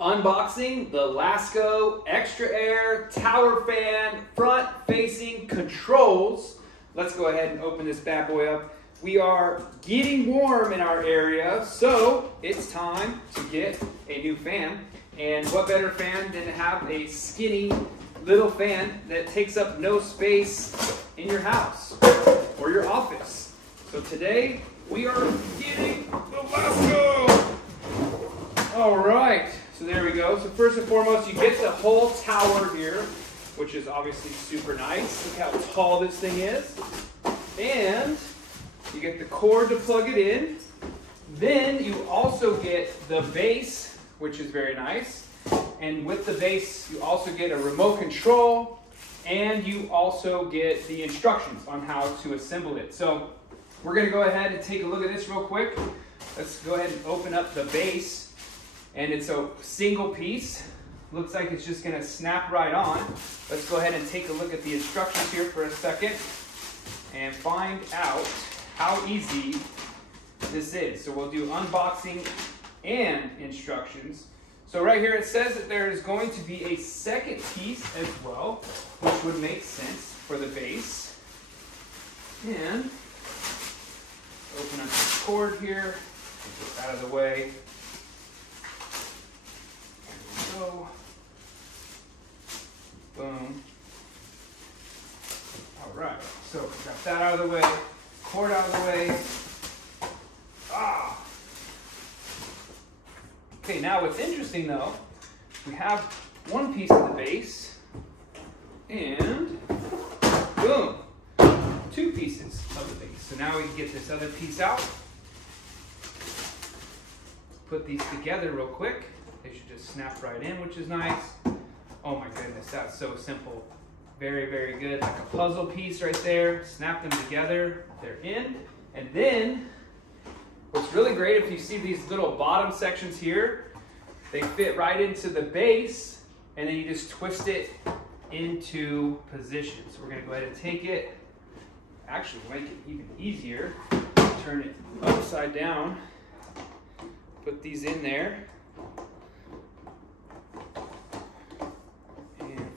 Unboxing the Lasko XtraAir tower fan front facing controls. Let's go ahead and open this bad boy up. We are getting warm in our area, so it's time to get a new fan. And what better fan than to have a skinny little fan that takes up no space in your house or your office. So today we are getting the Lasko. All right, so there we go. So first and foremost, you get the whole tower here, which is obviously super nice. Look how tall this thing is. And you get the cord to plug it in. Then you also get the base, which is very nice. And with the base, you also get a remote control, and you also get the instructions on how to assemble it. So we're gonna go ahead and take a look at this real quick. Let's go ahead and open up the base. And it's a single piece. Looks like it's just gonna snap right on. Let's go ahead and take a look at the instructions here for a second and find out how easy this is. So we'll do unboxing and instructions. So right here it says that there is going to be a second piece as well, which would make sense for the base. And open up the cord here, get it out of the way. Go. Boom. All right, so got that out of the way, cord out of the way. Okay, now what's interesting though, we have one piece of the base, and boom, two pieces of the base. So now we can get this other piece out. Put these together real quick. They should just snap right in, which is nice. Oh my goodness, that's so simple. Very, very good. Like a puzzle piece right there. Snap them together, they're in. And then, what's really great, if you see these little bottom sections here, they fit right into the base, and then you just twist it into position. So we're gonna go ahead and take it, actually make it even easier, turn it upside down, put these in there,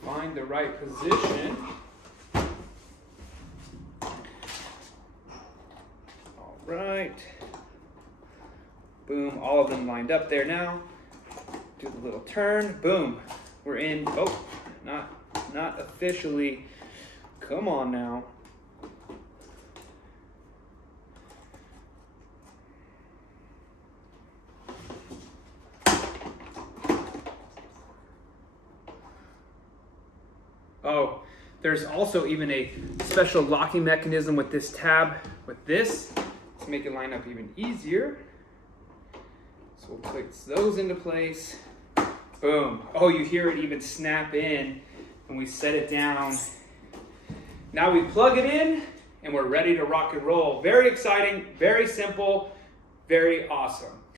find the right position. All right. Boom, all of them lined up there now. Do the little turn, boom. We're in, oh, not officially. Come on now. Oh, there's also even a special locking mechanism with this tab, with this, to make it line up even easier. So we'll place those into place. Boom. Oh, you hear it even snap in when we set it down. Now we plug it in and we're ready to rock and roll. Very exciting, very simple, very awesome.